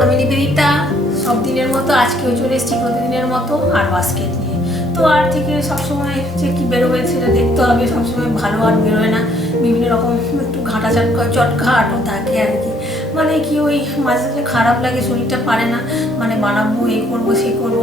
আমি নিবেদিতা সব দিনের মতো আজকেও চলে এসেছি প্রতিদিনের মতো আর বাস্কেট নিয়ে। তো আর থেকে সবসময় যে কী বেরোবে সেটা দেখতে হবে, সবসময় ভালো আর বেরোয় না, বিভিন্ন রকম একটু ঘাঁটা চটঘাটও থাকে আর কি। মানে কি ওই মাঝে মাঝে খারাপ লাগে, শরীরটা পারে না, মানে বানাবো এই করবো সেই করবো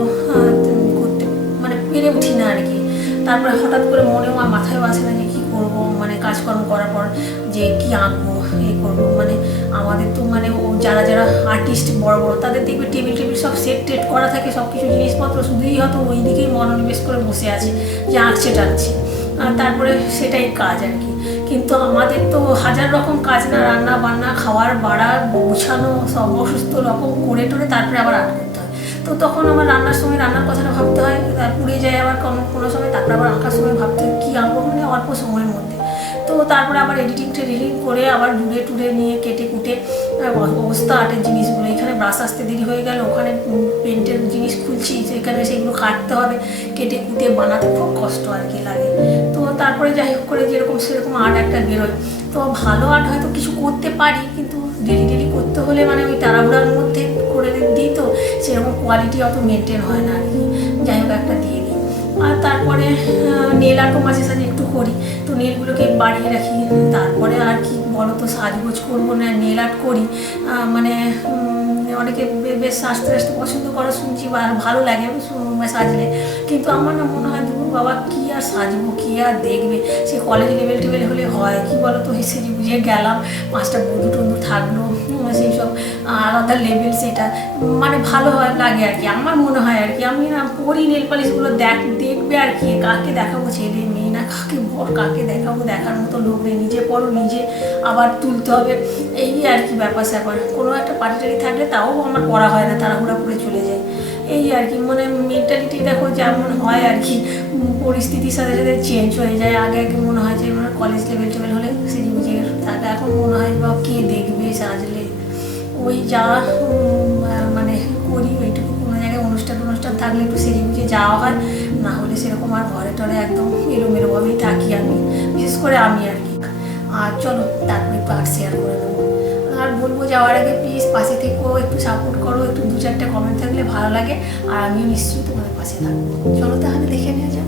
করতে মানে পেরে উঠি না আর কি। তারপরে হঠাৎ করে মনেও আর মাথায় আসে না যে কী করবো, মানে কাজকর্ম করার পর যে কী আঁকবো এই করবো। মানে আমাদের তো মানে ও যারা যারা আর্টিস্ট বড় বড় তাদের দেখবে টেবিল সব সেট টেট করা থাকে, সব কিছু জিনিসপত্র, শুধুই হয়তো ওই দিকেই মনোনিবেশ করে বসে আছে যে আঁকছে টাকছে, আর তারপরে সেটাই কাজ আর কি। কিন্তু আমাদের তো হাজার রকম কাজ না, রান্না বান্না, খাওয়ার বাড়া, গোছানো, সব অসুস্থ রকম করে টোরে তারপরে আবার আর্ট করতে হয়। তো তখন আমার রান্নার সময় রান্নার কথাটা ভাবতে হয়, পুড়ে যায় আবার কোনো সময়, তারপরে আবার আঁকার সময় ভাবতে হয় কী আঁকবো, মানে অল্প সময়ের মধ্যে। তো তারপরে আবার এডিটিং করে আবার টুরে নিয়ে কেটে কুটে অবস্থা আর্টের জিনিসগুলো, এখানে ব্রাশ আসতে দেরি হয়ে গেল, ওখানে পেন্টের জিনিস খুলছি, সেখানে সেগুলো কাটতে হবে, কেটে কুটে বানাতে খুব কষ্ট আর কি লাগে। তো তারপরে যাই হোক করে যেরকম সেরকম আর্ট একটা বেরোয়। তো ভালো আর্ট হয়তো কিছু করতে পারি, কিন্তু ডেলি করতে হলে মানে ওই তাড়াহুড়ার মধ্যে করে দিই, তো সেরকম কোয়ালিটি অত মেনটেন হয় না আর কি। যাই হোক একটা দিয়ে দিই। আর তারপরে নেল আর্টও মাঝে সাঝে একটু করি, তো নেলগুলোকে বাড়িয়ে রাখি। তারপরে আর কি বলো তো, সাজগোজ করবো না, নেল আর্ট করি। মানে অনেকে বেশ আস্তে আস্তে পছন্দ করে শুনছি, বা ভালো লাগে সাজলে, কিন্তু আমার না মনে হয় দূর বাবা কী আর সাজবো, কী আর দেখবে। সে কলেজ লেভেল হলে হয় কি বলো তো, সেজে বুঝে গেলাম, 5টা বন্ধু টন্ধু থাকলো, সেই সব আলাদা লেভেল, সেটা মানে ভালো হয় লাগে আর কি, আমার মনে হয় আর কি। আমি না করি নেল পালিশগুলো, দেখবে আর কি, কাকে দেখাবো, ছেলে মেয়ে না কাকে বর, কাকে দেখাবো, দেখার মতো লোক নেই, নিজে পড়ো নিজে আবার তুলতে হবে, এই আর কি ব্যাপার স্যাপার। কোনো একটা পার্টি থাকলে তাও আমার পড়া হয় না, তাড়াহুড়া করে চলে যায়, এই আর কি। মানে মেন্টালিটি দেখো যেমন হয় আর কি, পরিস্থিতির সাথে সাথে চেঞ্জ হয়ে যায়। আগে মনে হয় যে মানে কলেজ লেভেল হলে সেজে বুঝে তাকে, এখন মনে হয় বা কে দেখবে সাজলে, ওই যা মানে করি ওইটুকু। কোনো জায়গায় অনুষ্ঠান থাকলে একটু সেজে বুঝে যাওয়া হয়, না হলে সেরকম আর ঘরে টরে একদম এলোমেলোভাবেই থাকি আমি, বিশেষ করে আমি আর কি। আর চলো তারপরে একটু আর্ট শেয়ার করে দেবো। আর বলবো যাওয়ার আগে প্লিজ পাশে থেকেও একটু সাপোর্ট করো, একটু 2-4টা কমেন্ট থাকলে ভালো লাগে, আর আমিও নিশ্চয়ই তোমাদের পাশে থাকবো। চলো তাহলে দেখে নেওয়া যায়।